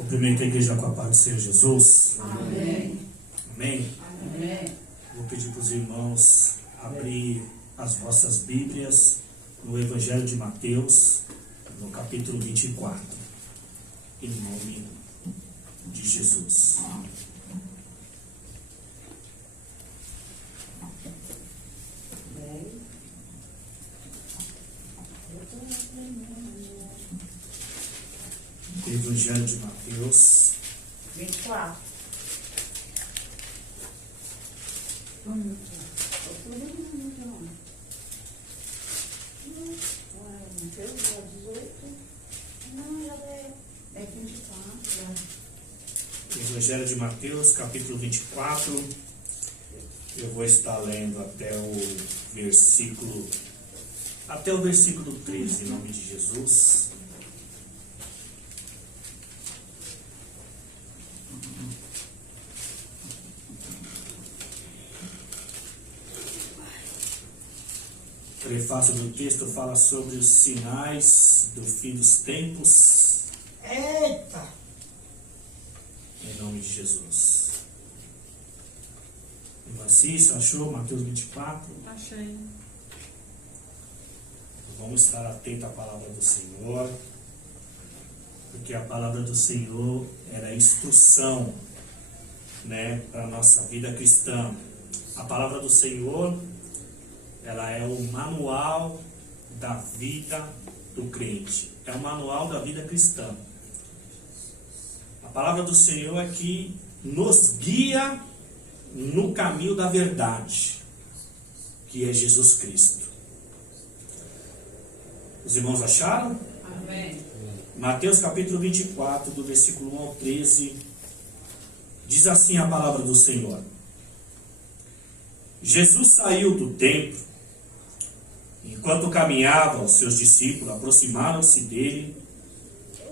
Cumprimento a igreja com a paz do Senhor Jesus. Amém. Amém. Amém. Vou pedir para os irmãos abrir as vossas Bíblias no Evangelho de Mateus, no capítulo 24, em nome de Jesus. Evangelho de Mateus, 24. Evangelho de Mateus, capítulo 24. Eu vou estar lendo até o versículo 13, em nome de Jesus. O prefácio do texto fala sobre os sinais do fim dos tempos. Eita! Em nome de Jesus. Irmã Cícia, achou Mateus 24? Achei. Vamos estar atentos à palavra do Senhor, porque a palavra do Senhor era instrução, para a nossa vida cristã. A palavra do Senhor, ela é o manual da vida do crente, é o manual da vida cristã. A palavra do Senhor é que nos guia no caminho da verdade, que é Jesus Cristo. Os irmãos acharam? Amém. Mateus capítulo 24, do versículo 1 ao 13, diz assim a palavra do Senhor. Jesus saiu do templo. Enquanto caminhava, os seus discípulos aproximaram-se dele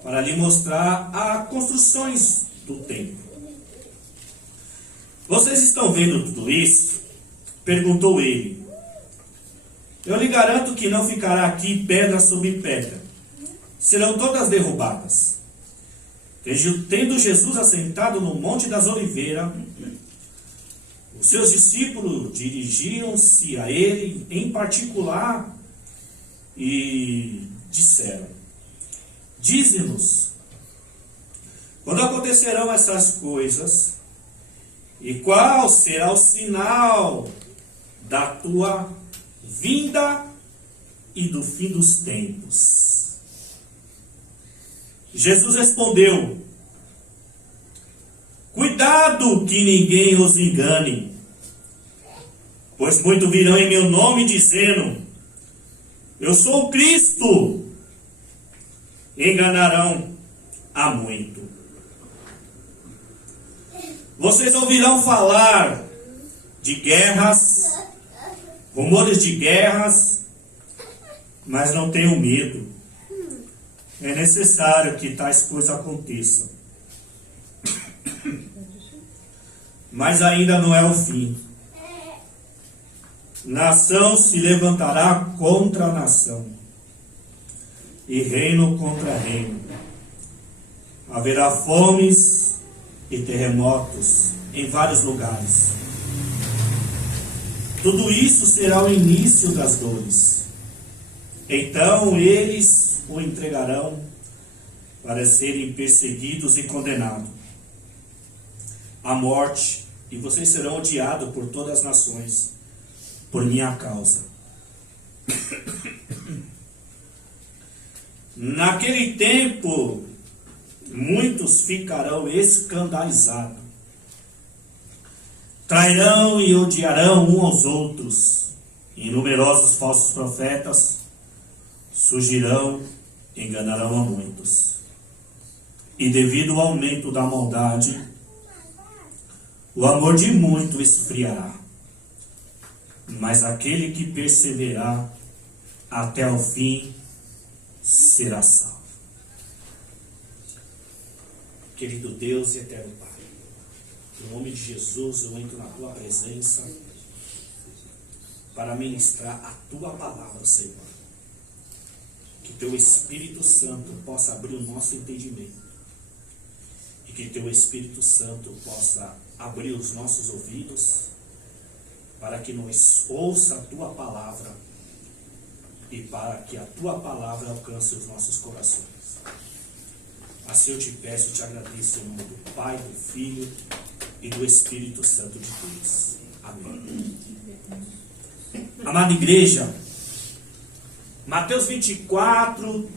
para lhe mostrar as construções do templo. Vocês estão vendo tudo isso? Perguntou ele. Eu lhe garanto que não ficará aqui pedra sobre pedra. Serão todas derrubadas. Tendo Jesus assentado no Monte das Oliveiras, os seus discípulos dirigiam-se a ele em particular e disseram: Dize-nos, quando acontecerão essas coisas, e qual será o sinal da tua vinda e do fim dos tempos? Jesus respondeu: Cuidado que ninguém os engane, pois muitos virão em meu nome dizendo: Eu sou o Cristo. Enganarão a muito. Vocês ouvirão falar de guerras, rumores de guerras, mas não tenham medo. É necessário que tais coisas aconteçam. Mas ainda não é o fim. Nação se levantará contra nação, e reino contra reino. Haverá fomes e terremotos em vários lugares. Tudo isso será o início das dores. Então eles o entregarão para serem perseguidos e condenados à morte, e vocês serão odiados por todas as nações, por minha causa. Naquele tempo, muitos ficarão escandalizados, trairão e odiarão uns aos outros, e numerosos falsos profetas surgirão e enganarão a muitos. E devido ao aumento da maldade, o amor de muito esfriará. Mas aquele que perseverar até o fim será salvo. Querido Deus e eterno Pai, no nome de Jesus eu entro na tua presença para ministrar a tua palavra, Senhor. Que teu Espírito Santo possa abrir o nosso entendimento que teu Espírito Santo possa abrir os nossos ouvidos para que nós ouça a tua palavra e para que a tua palavra alcance os nossos corações. Assim eu te peço e te agradeço em nome do Pai, do Filho e do Espírito Santo de Deus. Amém. Amada igreja, Mateus 24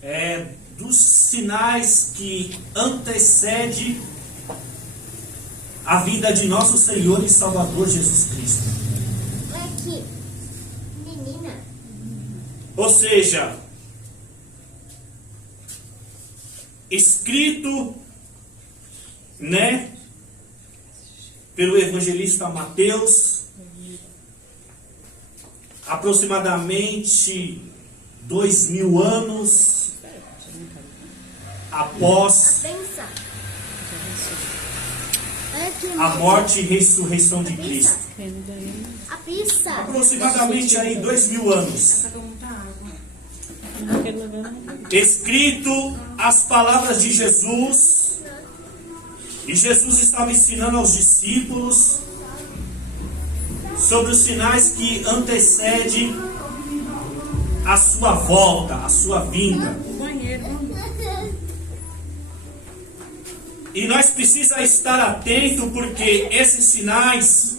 é dos sinais que antecede a vinda de nosso Senhor e Salvador Jesus Cristo. Aqui, menina. Ou seja, escrito, pelo evangelista Mateus, aproximadamente 2000 anos após a morte e ressurreição de Cristo. A pizza. Aproximadamente aí 2000 anos. Escrito as palavras de Jesus, e Jesus estava ensinando aos discípulos sobre os sinais que antecedem a sua volta, a sua vinda. E nós precisamos estar atentos porque esses sinais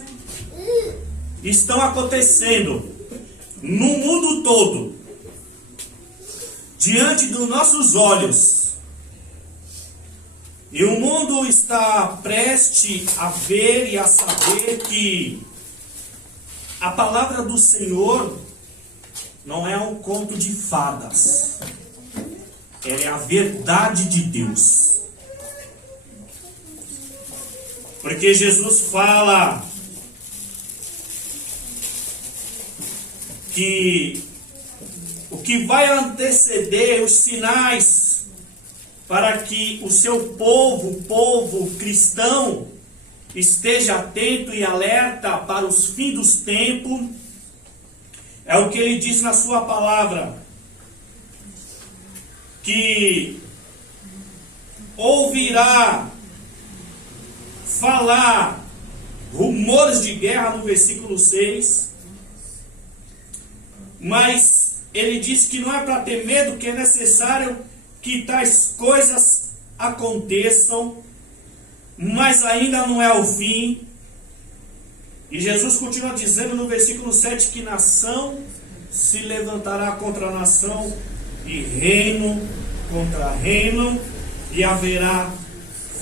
estão acontecendo no mundo todo, diante dos nossos olhos. E o mundo está prestes a ver e a saber que a palavra do Senhor não é um conto de fadas. Ela é a verdade de Deus. Porque Jesus fala que o que vai anteceder os sinais para que o seu povo, o povo cristão, esteja atento e alerta para os fins dos tempos, é o que ele diz na sua palavra, que ouvirá falar rumores de guerra, no versículo 6, mas ele diz que não é para ter medo, que é necessário que tais coisas aconteçam, mas ainda não é o fim. E Jesus continua dizendo no versículo 7 que nação se levantará contra nação e reino contra reino, e haverá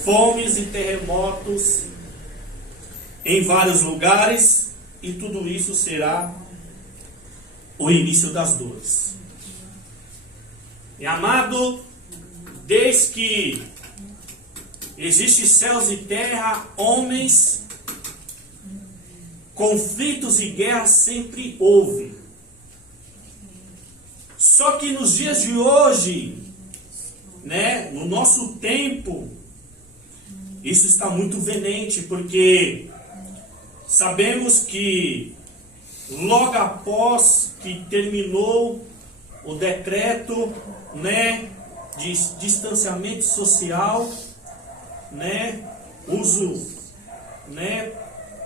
fomes e terremotos em vários lugares, e tudo isso será o início das dores. E amado, desde que existe céus e terra, homens, conflitos e guerras sempre houve. Só que nos dias de hoje, no nosso tempo, isso está muito venente, porque sabemos que logo após que terminou o decreto, de distanciamento social, uso,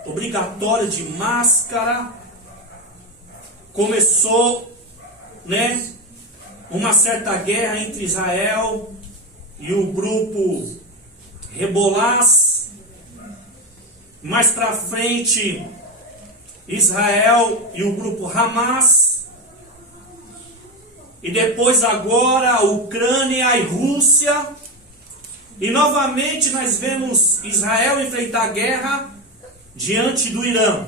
obrigatório de máscara, começou, uma certa guerra entre Israel e o grupo Rebolás. Mais para frente, Israel e o grupo Hamas. E depois agora a Ucrânia e Rússia. E novamente nós vemos Israel enfrentar guerra diante do Irã.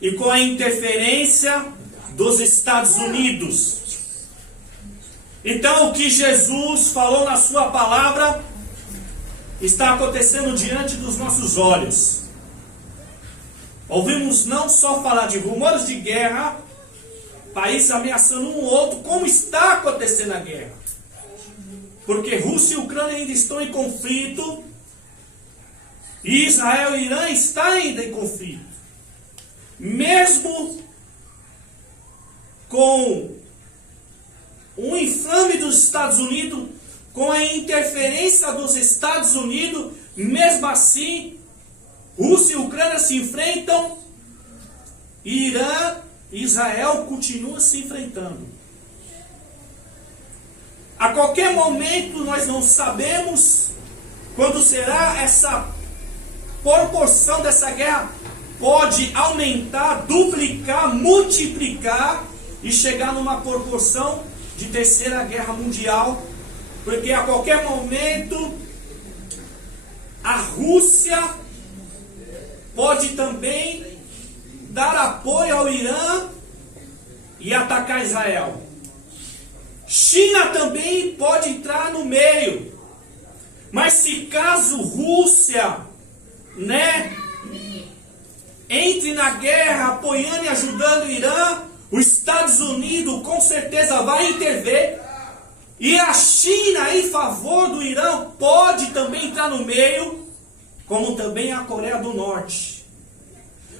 E com a interferência dos Estados Unidos. Então o que Jesus falou na sua palavra está acontecendo diante dos nossos olhos. Ouvimos não só falar de rumores de guerra, países ameaçando um outro, como está acontecendo a guerra. Porque Rússia e Ucrânia ainda estão em conflito, e Israel e Irã estão ainda em conflito. Mesmo com o infame dos Estados Unidos com a interferência dos Estados Unidos, mesmo assim, Rússia e Ucrânia se enfrentam, e Irã e Israel continuam se enfrentando. A qualquer momento, nós não sabemos quando será essa proporção dessa guerra. Pode aumentar, duplicar, multiplicar e chegar numa proporção de terceira guerra mundial, porque a qualquer momento a Rússia pode também dar apoio ao Irã e atacar Israel. China também pode entrar no meio. Mas se caso Rússia, entre na guerra apoiando e ajudando o Irã, os Estados Unidos com certeza vai intervir. E a China, em favor do Irã, pode também entrar no meio, como também a Coreia do Norte.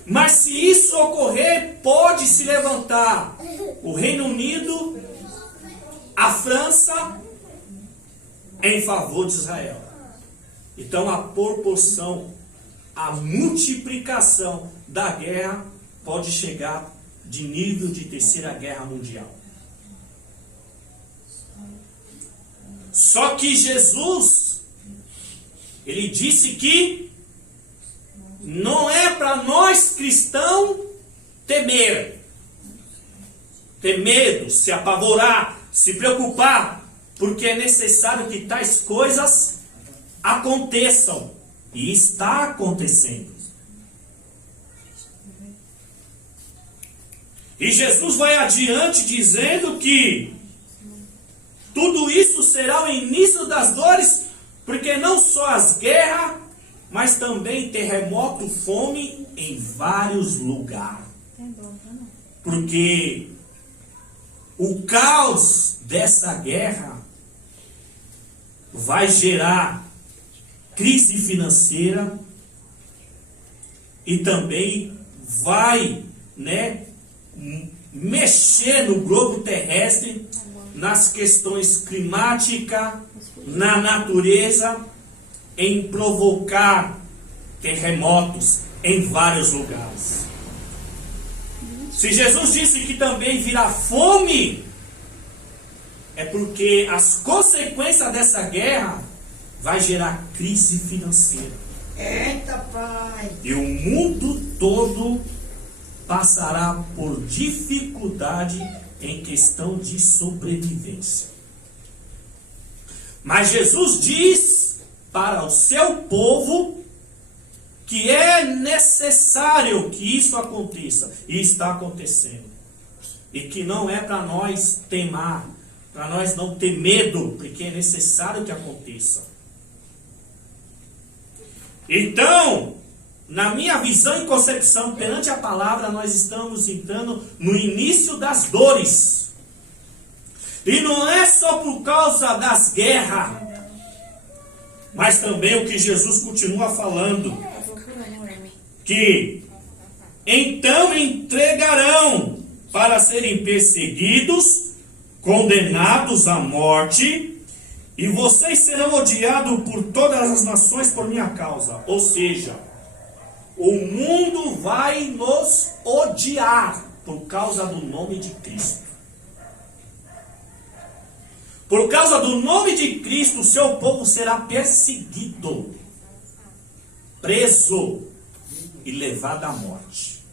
Mas se isso ocorrer, pode se levantar o Reino Unido, a França, em favor de Israel. Então a proporção, a multiplicação da guerra pode chegar de nível de terceira guerra mundial. Só que Jesus, ele disse que não é para nós cristãos temer, ter medo, se apavorar, se preocupar, porque é necessário que tais coisas aconteçam, e está acontecendo. E Jesus vai adiante dizendo que tudo isso será o início das dores, porque não só as guerras, mas também terremoto, fome em vários lugares. Porque o caos dessa guerra vai gerar crise financeira e também vai, mexer no globo terrestre, nas questões climáticas, na natureza, em provocar terremotos em vários lugares. Se Jesus disse que também virá fome, é porque as consequências dessa guerra vai gerar crise financeira. Eita, pai! E o mundo todo passará por dificuldade em questão de sobrevivência. Mas Jesus diz para o seu povo que é necessário que isso aconteça, e está acontecendo. E que não é para nós temar, para nós não ter medo, porque é necessário que aconteça. Então, na minha visão e concepção, perante a palavra, nós estamos entrando no início das dores. E não é só por causa das guerras, mas também o que Jesus continua falando, que então entregarão para serem perseguidos, condenados à morte, e vocês serão odiados por todas as nações por minha causa. Ou seja, o mundo vai nos odiar por causa do nome de Cristo. Por causa do nome de Cristo, o seu povo será perseguido, preso e levado à morte.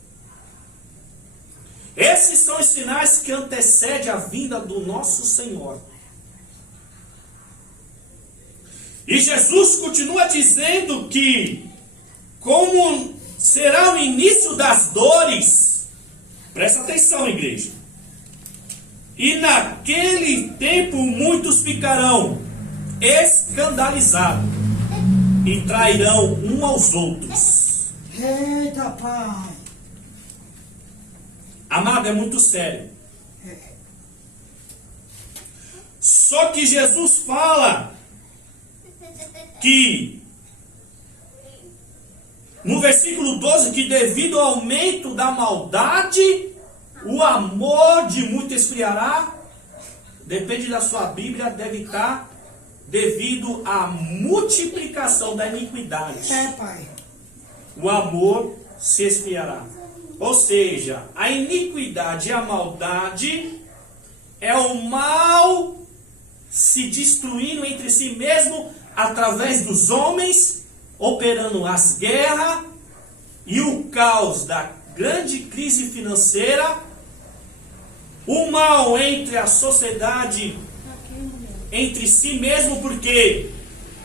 Esses são os sinais que antecedem a vinda do nosso Senhor. E Jesus continua dizendo que, como será o início das dores, presta atenção, igreja, e naquele tempo muitos ficarão escandalizados e trairão um aos outros. Eita, pai! Amado, é muito sério. Só que Jesus fala que no versículo 12, que devido ao aumento da maldade, o amor de muito esfriará. Depende da sua Bíblia, deve estar devido à multiplicação da iniquidade, Pai. o amor se esfriará. Ou seja, a iniquidade e a maldade é o mal se destruindo entre si mesmo através dos homens, operando as guerras e o caos da grande crise financeira, o mal entre a sociedade, entre si mesmo, porque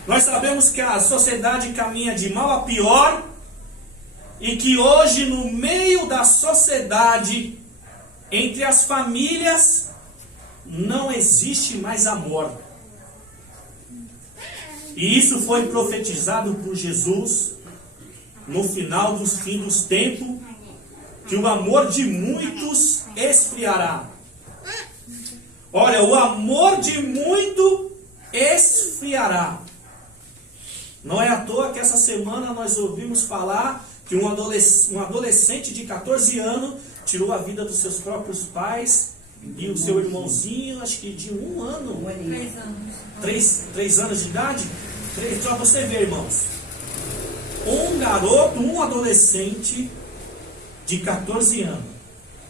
nós sabemos que a sociedade caminha de mal a pior, e que hoje no meio da sociedade, entre as famílias, não existe mais amor. E isso foi profetizado por Jesus no final dos fins dos tempos, que o amor de muitos esfriará. Olha, o amor de muito esfriará. Não é à toa que essa semana nós ouvimos falar que um adolescente de 14 anos tirou a vida dos seus próprios pais e o seu irmãozinho, acho que de 1 ano. 3 anos. 3 anos de idade? Só você ver, irmãos. Um garoto, um adolescente de 14 anos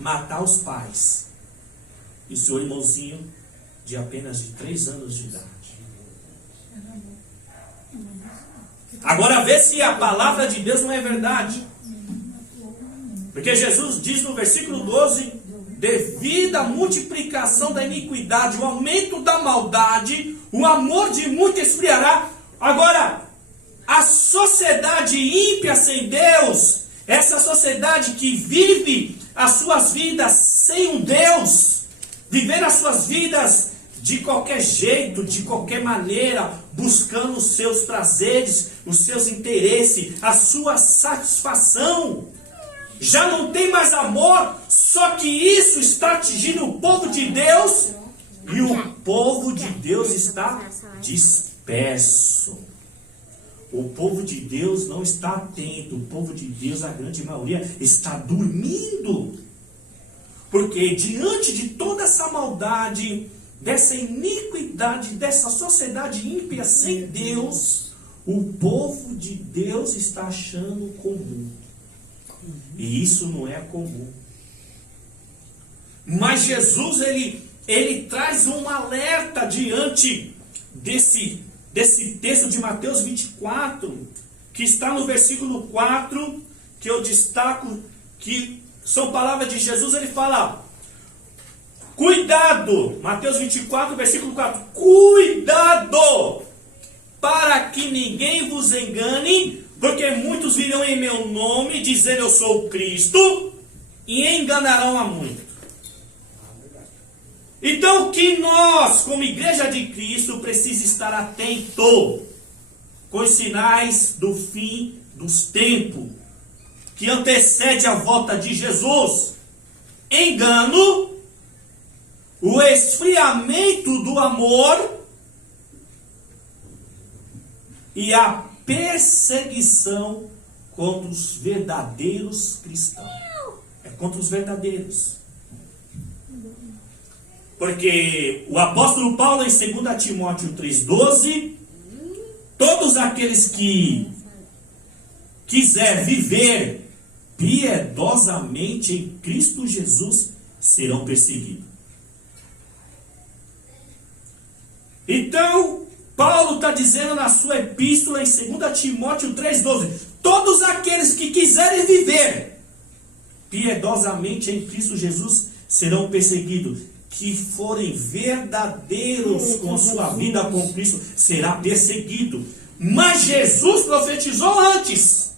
matar os pais e o seu irmãozinho de apenas de 3 anos de idade. Agora vê se a palavra de Deus não é verdade. Porque Jesus diz no versículo 12: devido à multiplicação da iniquidade, o aumento da maldade, o amor de muito esfriará. Agora, a sociedade ímpia sem Deus, essa sociedade que vive as suas vidas sem um Deus, viver as suas vidas de qualquer jeito, de qualquer maneira, buscando os seus prazeres, os seus interesses, a sua satisfação, já não tem mais amor. Só que isso está atingindo o povo de Deus, e o povo de Deus está disperso. O povo de Deus não está atento. O povo de Deus, a grande maioria, está dormindo. Porque diante de toda essa maldade, dessa iniquidade, dessa sociedade ímpia sem Deus, o povo de Deus está achando comum. E isso não é comum. Mas Jesus, ele traz um alerta diante desse texto de Mateus 24, que está no versículo 4, que eu destaco, que são palavras de Jesus. Ele fala: cuidado, Mateus 24, versículo 4, cuidado, para que ninguém vos engane, porque muitos virão em meu nome, dizendo eu sou o Cristo, e enganarão a muitos. Então, que nós, como igreja de Cristo, precisamos estar atento com os sinais do fim dos tempos, que antecede a volta de Jesus. Engano, o esfriamento do amor e a perseguição contra os verdadeiros cristãos. É contra os verdadeiros. Porque o apóstolo Paulo, em 2 Timóteo 3,12, todos aqueles que quiser viver piedosamente em Cristo Jesus serão perseguidos. Então, Paulo está dizendo na sua epístola, em 2 Timóteo 3,12, todos aqueles que quiserem viver piedosamente em Cristo Jesus serão perseguidos. Que forem verdadeiros com a sua vida com Cristo, será perseguido. Mas Jesus profetizou antes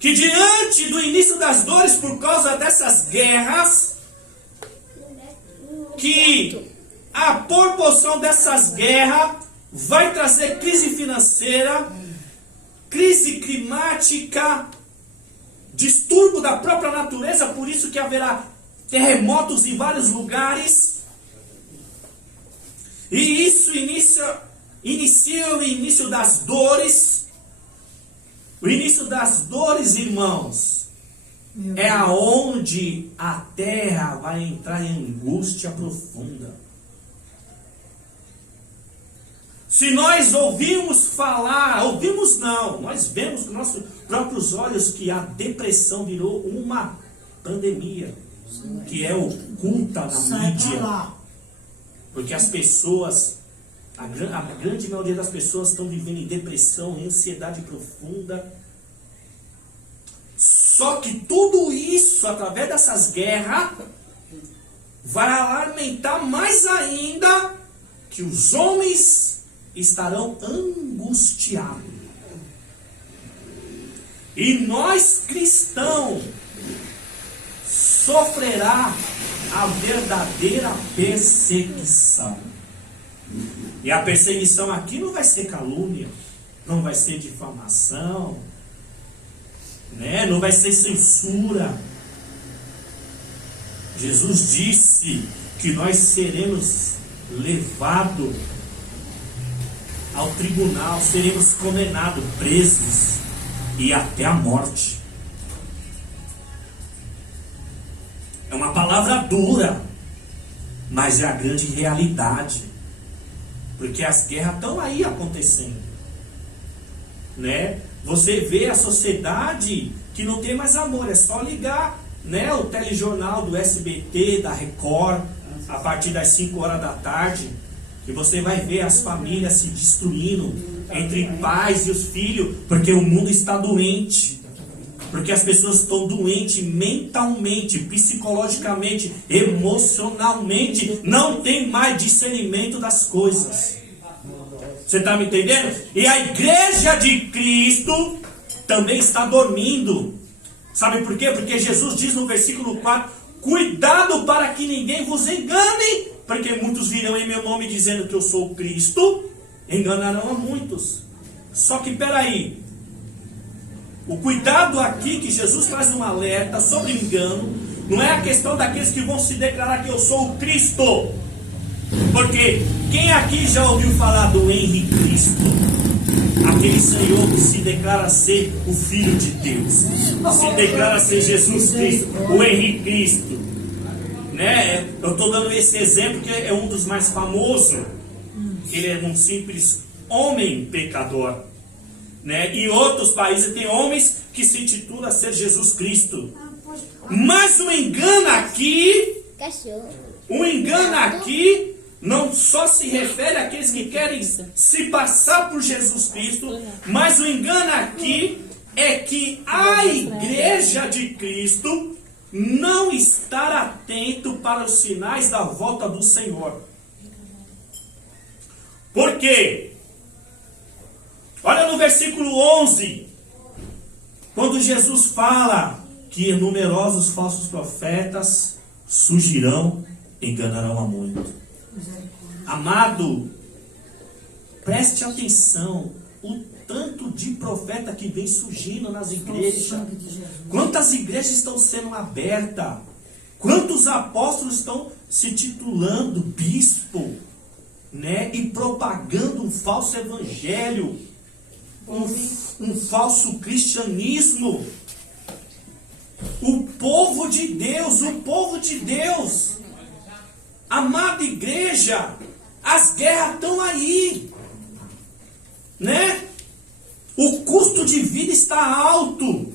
que diante do início das dores, por causa dessas guerras, que a proporção dessas guerras vai trazer crise financeira, crise climática, distúrbio da própria natureza, por isso que haverá terremotos em vários lugares. E isso inicia o início das dores. O início das dores, irmãos, é aonde a terra vai entrar em angústia profunda. Se nós ouvimos falar, ouvimos não, nós vemos com nossos próprios olhos que a depressão virou uma pandemia, que é oculta na Sai pra mídia. lá. Porque as pessoas, a grande maioria das pessoas estão vivendo em depressão, em ansiedade profunda. Só que tudo isso, através dessas guerras, vai aumentar mais ainda que os homens estarão angustiados. E nós cristãos sofrerá a verdadeira perseguição. E a perseguição aqui não vai ser calúnia, não vai ser difamação, né? Não vai ser censura. Jesus disse que nós seremos levados ao tribunal, seremos condenados, presos e até a morte. É uma palavra dura, mas é a grande realidade. Porque as guerras estão aí acontecendo, né? Você vê a sociedade que não tem mais amor, é só ligar, né, o telejornal do SBT, da Record, a partir das 5 horas da tarde, que você vai ver as famílias se destruindo entre pais e os filhos, porque o mundo está doente. Porque as pessoas estão doentes mentalmente, psicologicamente, emocionalmente, não tem mais discernimento das coisas. Você está me entendendo? E a igreja de Cristo também está dormindo. Sabe por quê? Porque Jesus diz no versículo 4: cuidado para que ninguém vos engane, porque muitos virão em meu nome dizendo que eu sou o Cristo, enganarão a muitos. Só que peraí, o cuidado aqui que Jesus traz um alerta sobre engano, não é a questão daqueles que vão se declarar que eu sou o Cristo. Porque quem aqui já ouviu falar do Henrique Cristo? Aquele Senhor que se declara ser o Filho de Deus, se declara ser Jesus Cristo, o Henrique Cristo, né? Eu estou dando esse exemplo que é um dos mais famosos. Ele é um simples homem pecador, né? Em outros países tem homens que se intitulam ser Jesus Cristo. Mas o engano aqui, não só se refere àqueles que querem se passar por Jesus Cristo, mas o engano aqui é que a igreja de Cristo não estar atento para os sinais da volta do Senhor. Por quê? Olha no versículo 11, quando Jesus fala que numerosos falsos profetas surgirão, enganarão a muitos. Amado, preste atenção, o tanto de profeta que vem surgindo nas igrejas. Quantas igrejas estão sendo abertas? Quantos apóstolos estão se titulando bispo, né? E propagando um falso evangelho, um falso cristianismo. O povo de Deus, amada igreja, as guerras estão aí, né? O custo de vida está alto,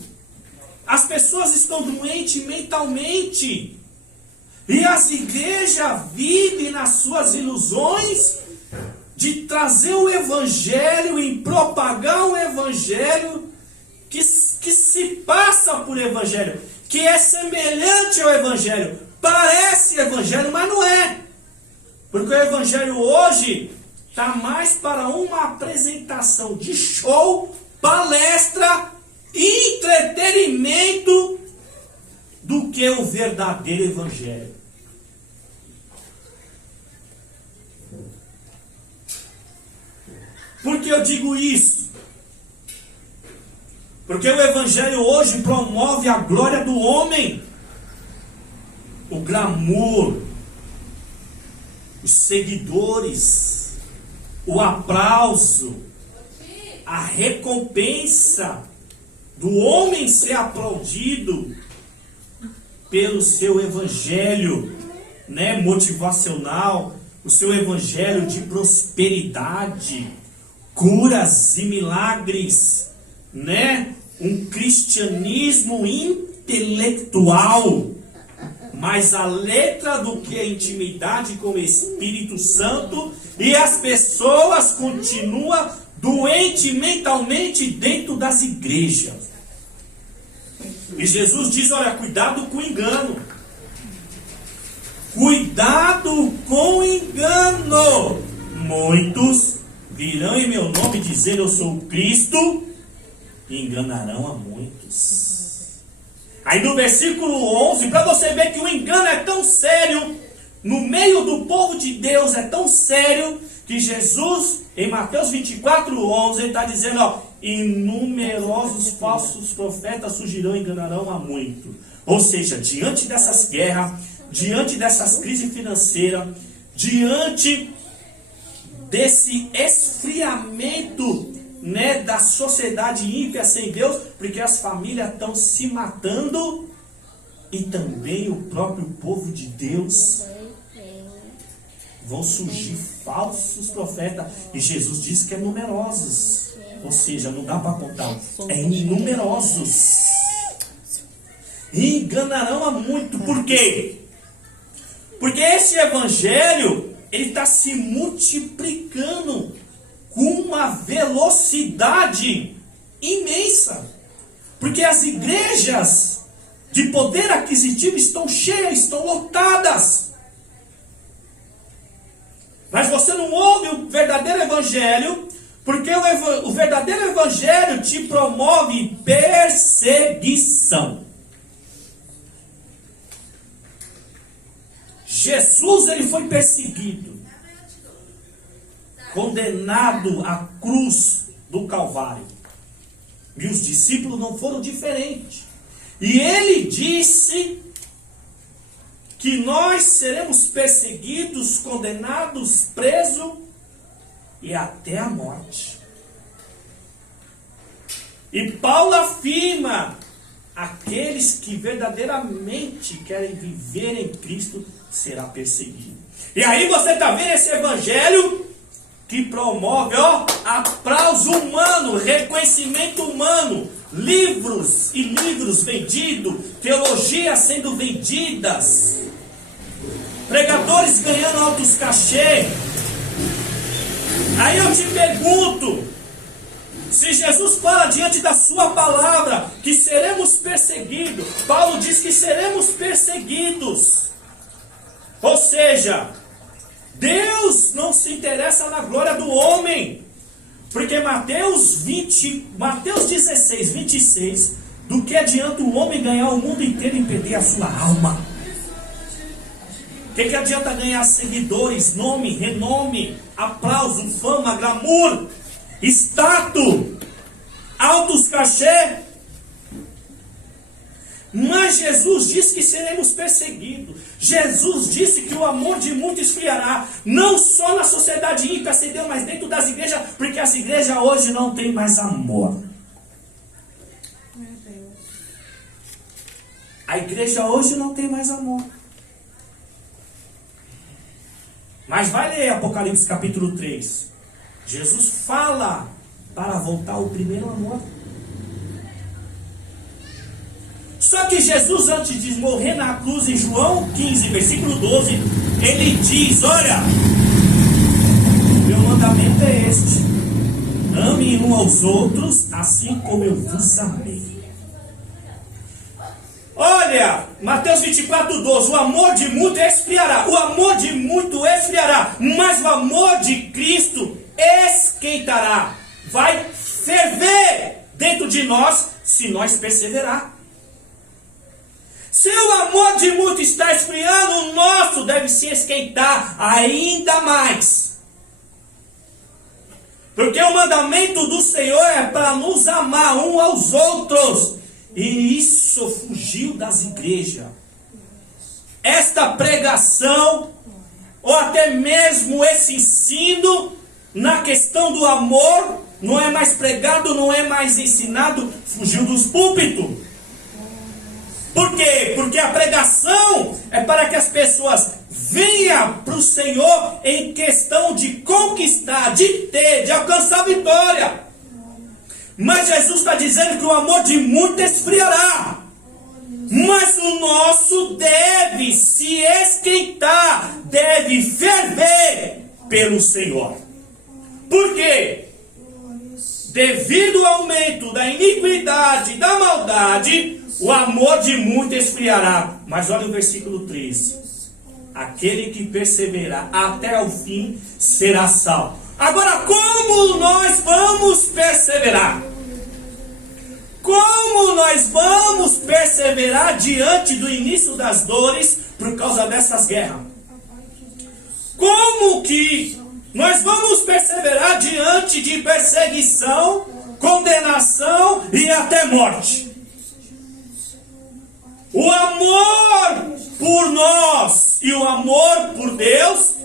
as pessoas estão doentes mentalmente, e as igrejas vivem nas suas ilusões de trazer o evangelho, em propagar um evangelho que se passa por evangelho, que é semelhante ao evangelho, parece evangelho, mas não é. Porque o evangelho hoje está mais para uma apresentação de show, palestra, entretenimento, do que o verdadeiro evangelho. Por que eu digo isso? Porque o evangelho hoje promove a glória do homem, o glamour, os seguidores, o aplauso, a recompensa do homem ser aplaudido pelo seu evangelho, né, motivacional, o seu evangelho de prosperidade, curas e milagres, né? Um cristianismo intelectual, mas a letra do que a intimidade com o Espírito Santo, e as pessoas continuam doentes mentalmente dentro das igrejas. E Jesus diz, olha, cuidado com o engano. Cuidado com o engano. Muitos virão em meu nome dizendo eu sou Cristo, e enganarão a muitos. Aí no versículo 11, para você ver que o engano é tão sério, no meio do povo de Deus é tão sério, que Jesus, em Mateus 24:11, ele está dizendo, ó, e numerosos falsos profetas surgirão e enganarão a muito. Ou seja, diante dessas guerras, diante dessas crises financeiras, diante desse esfriamento, né, da sociedade ímpia sem Deus, porque as famílias estão se matando, e também o próprio povo de Deus, vão surgir falsos profetas, e Jesus disse que é numerosos, ou seja, não dá para contar, é numerosos, e enganarão a muito. Por quê? Porque esse evangelho, ele está se multiplicando com uma velocidade imensa, porque as igrejas de poder aquisitivo estão cheias, estão lotadas. Mas você não ouve o verdadeiro evangelho, porque o verdadeiro evangelho te promove perseguição. Jesus, ele foi perseguido, condenado à cruz do Calvário. E os discípulos não foram diferentes. E ele disse que nós seremos perseguidos, condenados, presos e até a morte. E Paulo afirma, aqueles que verdadeiramente querem viver em Cristo será perseguido. E aí você está vendo esse evangelho que promove, ó, aplauso humano, reconhecimento humano, livros e livros vendidos, teologias sendo vendidas, pregadores ganhando altos cachê. Aí eu te pergunto, se Jesus fala diante da sua palavra que seremos perseguidos, Paulo diz que seremos perseguidos, ou seja, Deus não se interessa na glória do homem, porque Mateus 16, 26, do que adianta o homem ganhar o mundo inteiro e perder a sua alma? O que adianta ganhar seguidores, nome, renome, aplauso, fama, glamour, status, altos cachê? Mas Jesus disse que seremos perseguidos. Jesus disse que o amor de muitos esfriará. Não só na sociedade ímpia acendeu, mas dentro das igrejas. Porque as igrejas hoje não têm mais amor. A igreja hoje não tem mais amor. Mas vai ler Apocalipse capítulo 3. Jesus fala para voltar ao primeiro amor. Só que Jesus, antes de morrer na cruz, em João 15, versículo 12, ele diz, olha, meu mandamento é este: ame um aos outros, assim como eu vos amei. Olha, Mateus 24, 12, o amor de muito esfriará, o amor de muito esfriará, mas o amor de Cristo esquentará, vai ferver dentro de nós, se nós perseverar. Se o amor de muito está esfriando, o nosso deve se esquentar ainda mais. Porque o mandamento do Senhor é para nos amar uns aos outros. E isso fugiu das igrejas. Esta pregação, ou até mesmo esse ensino, na questão do amor, não é mais pregado, não é mais ensinado, fugiu dos púlpitos. Por quê? Porque a pregação é para que as pessoas venha para o Senhor em questão de conquistar, de ter, de alcançar a vitória. Mas Jesus está dizendo que o amor de muitos esfriará. Mas o nosso deve se esquentar, deve ferver pelo Senhor. Por quê? Devido ao aumento da iniquidade, da maldade, o amor de muitos esfriará. Mas olha o versículo 13. Aquele que perseverar até o fim será salvo. Agora, como nós vamos perseverar? Como nós vamos perseverar diante do início das dores por causa dessas guerras? Como que nós vamos perseverar diante de perseguição, condenação e até morte? O amor por nós e o amor por Deus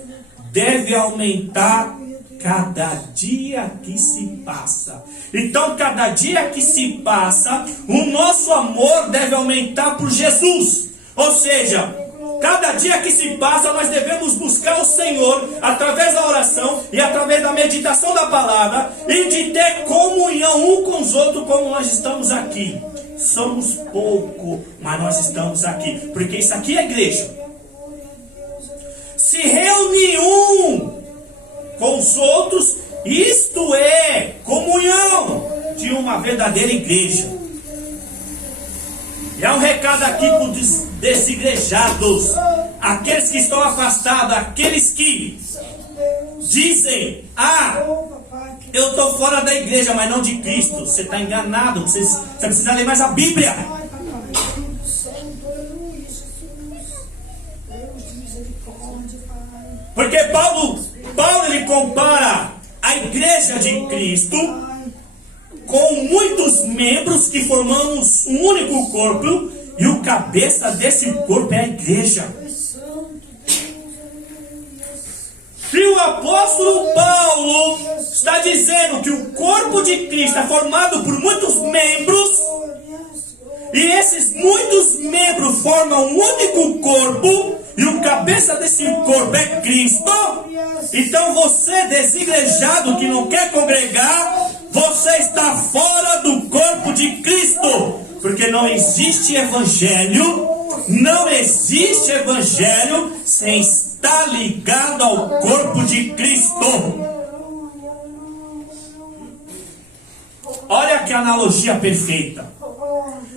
deve aumentar cada dia que se passa. Então, cada dia que se passa, o nosso amor deve aumentar por Jesus. Ou seja, cada dia que se passa, nós devemos buscar o Senhor através da oração e através da meditação da palavra e de ter comunhão um com os outros, como nós estamos aqui. Somos pouco, mas nós estamos aqui, porque isso aqui é igreja. Se reúne um com os outros, isto é comunhão de uma verdadeira igreja. E há um recado aqui para os desigrejados, aqueles que estão afastados, aqueles que dizem: eu estou fora da igreja, mas não de Cristo. Você está enganado, você precisa ler mais a Bíblia. Porque Paulo ele compara a igreja de Cristo com muitos membros que formamos um único corpo, e o cabeça desse corpo é a igreja. Se o apóstolo Paulo está dizendo que o corpo de Cristo é formado por muitos membros, e esses muitos membros formam um único corpo, e o cabeça desse corpo é Cristo, então você, desigrejado que não quer congregar, você está fora do corpo de Cristo, porque não existe evangelho sem estar ligado ao corpo de Cristo. Olha que analogia perfeita.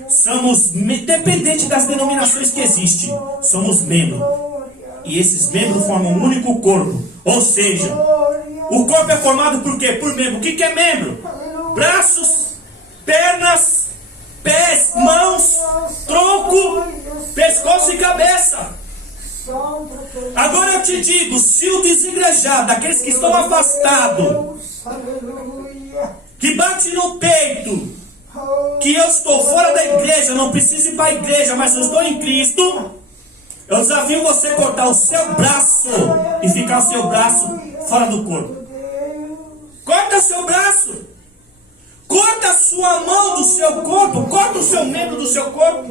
Somos, independente das denominações que existem, somos membros. E esses membros formam um único corpo. Ou seja, o corpo é formado por quê? Por membro. O que é membro? Braços, pernas, pés, mãos, tronco, pescoço e cabeça. Agora eu te digo, se o desigrejado, aqueles que estão afastados, que bate no peito, que eu estou fora da igreja, não preciso ir para a igreja, mas eu estou em Cristo, eu desafio você a cortar o seu braço e ficar o seu braço fora do corpo. Corta o seu braço. Corta a sua mão do seu corpo. Corta o seu membro do seu corpo.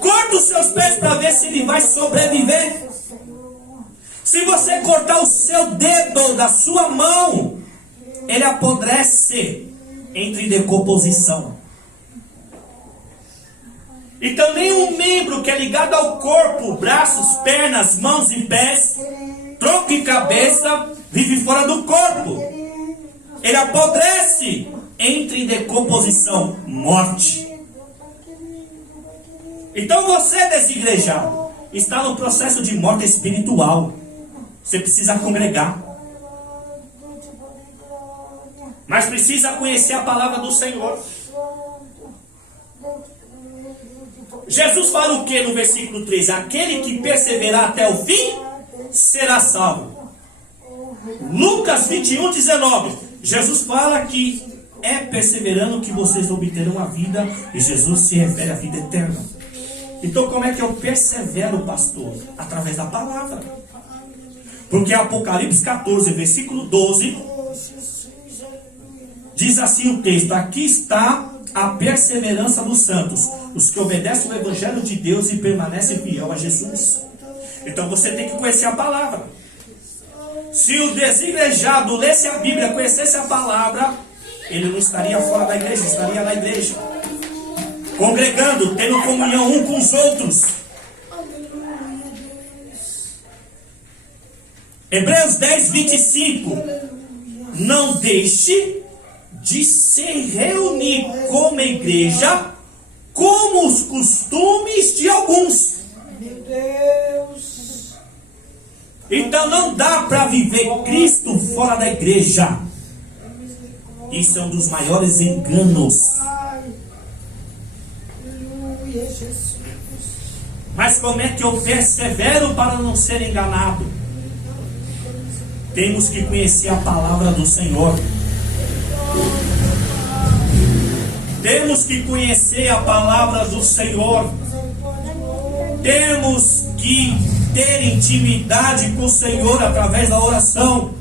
Corta os seus pés para ver se ele vai sobreviver. Se você cortar o seu dedo da sua mão, ele apodrece, entra em decomposição. Então nenhum membro que é ligado ao corpo, braços, pernas, mãos e pés, tronco e cabeça, vive fora do corpo. Ele apodrece, entra em decomposição, morte. Então você, desigrejado, está no processo de morte espiritual. Você precisa congregar. Mas precisa conhecer a palavra do Senhor. Jesus fala o que no versículo 3? Aquele que perseverar até o fim será salvo. Lucas 21, 19. Jesus fala que é perseverando que vocês obterão a vida, e Jesus se refere à vida eterna. Então como é que eu persevero, pastor? Através da palavra. Porque Apocalipse 14, versículo 12, diz assim o texto: aqui está a perseverança dos santos, os que obedecem o evangelho de Deus e permanecem fiel a Jesus. Então você tem que conhecer a palavra. Se o desigrejado lesse a Bíblia, conhecesse a palavra, ele não estaria fora da igreja, estaria na igreja, congregando, tendo comunhão um com os outros. Hebreus 10, 25. Não deixe de se reunir como igreja, como os costumes de alguns. Meu Deus. Então não dá para viver Cristo fora da igreja. Isso é um dos maiores enganos. Aleluia, Jesus. Mas como é que eu persevero para não ser enganado? Temos que conhecer a palavra do Senhor. Temos que conhecer a palavra do Senhor. Temos que ter intimidade com o Senhor através da oração.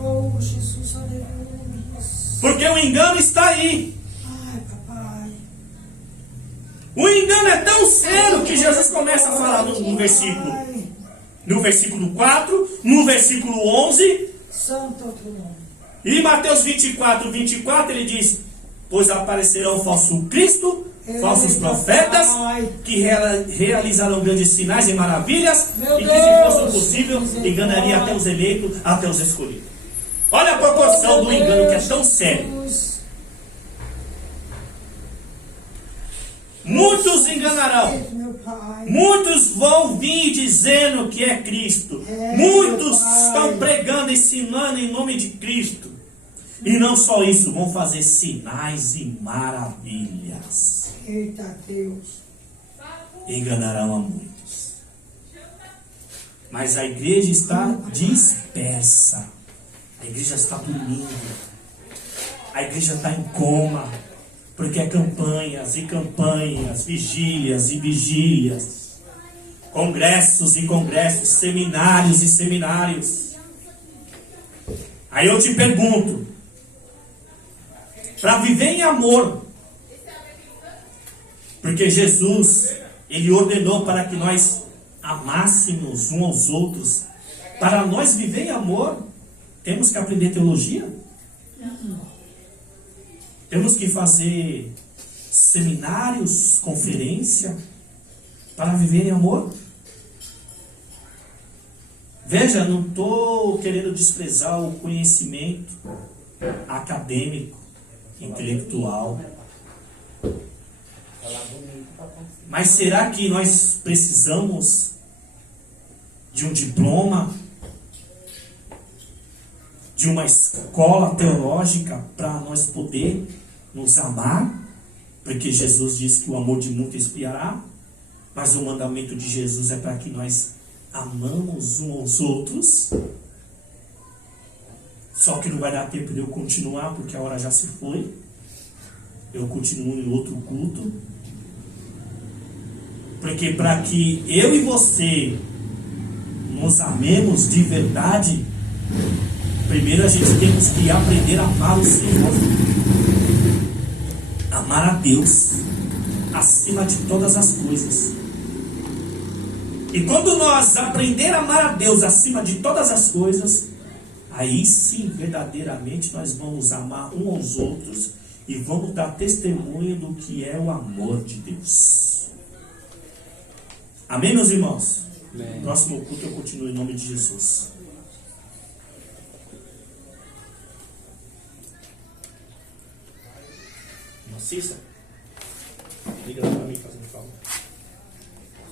Oh, Jesus, aleluia. Porque o engano está aí. Ai, papai. O engano é tão sério que Jesus começa a falar no versículo. No versículo 4, no versículo 11. Santo outro nome. E Mateus 24, 24, ele diz: pois aparecerão falso Cristo, falsos profetas, que realizarão grandes sinais e maravilhas, e que, se fosse possível, enganaria até os eleitos, até os escolhidos. Olha a proporção do engano, que é tão sério. Muitos enganarão. Muitos vão vir dizendo que é Cristo. Muitos estão pregando, ensinando em nome de Cristo. E não só isso, vão fazer sinais e maravilhas. Eita Deus. Enganarão a muitos. Mas a igreja está dispersa. A igreja está dormindo. A igreja está em coma. Porque é campanhas e campanhas, vigílias e vigílias, congressos e congressos, seminários e seminários. Aí eu te pergunto, para viver em amor, porque Jesus, Ele ordenou para que nós amássemos uns aos outros. Para nós viver em amor, temos que aprender teologia? Temos que fazer seminários, conferência, para viver em amor? Veja, não estou querendo desprezar o conhecimento acadêmico, intelectual. Mas será que nós precisamos de um diploma, de uma escola teológica para nós poder nos amar? Porque Jesus disse que o amor de muito expiará, mas o mandamento de Jesus é para que nós amamos uns aos outros. Só que não vai dar tempo de eu continuar, porque a hora já se foi. Eu continuo em outro culto. Porque para que eu e você nos amemos de verdade, primeiro a gente temos que aprender a amar o Senhor. Amar a Deus acima de todas as coisas. E quando nós aprender a amar a Deus acima de todas as coisas, aí sim, verdadeiramente, nós vamos amar uns aos outros e vamos dar testemunho do que é o amor de Deus. Amém, meus irmãos? Amém. No próximo culto eu continuo em nome de Jesus. Cissa, liga lá para mim fazendo favor.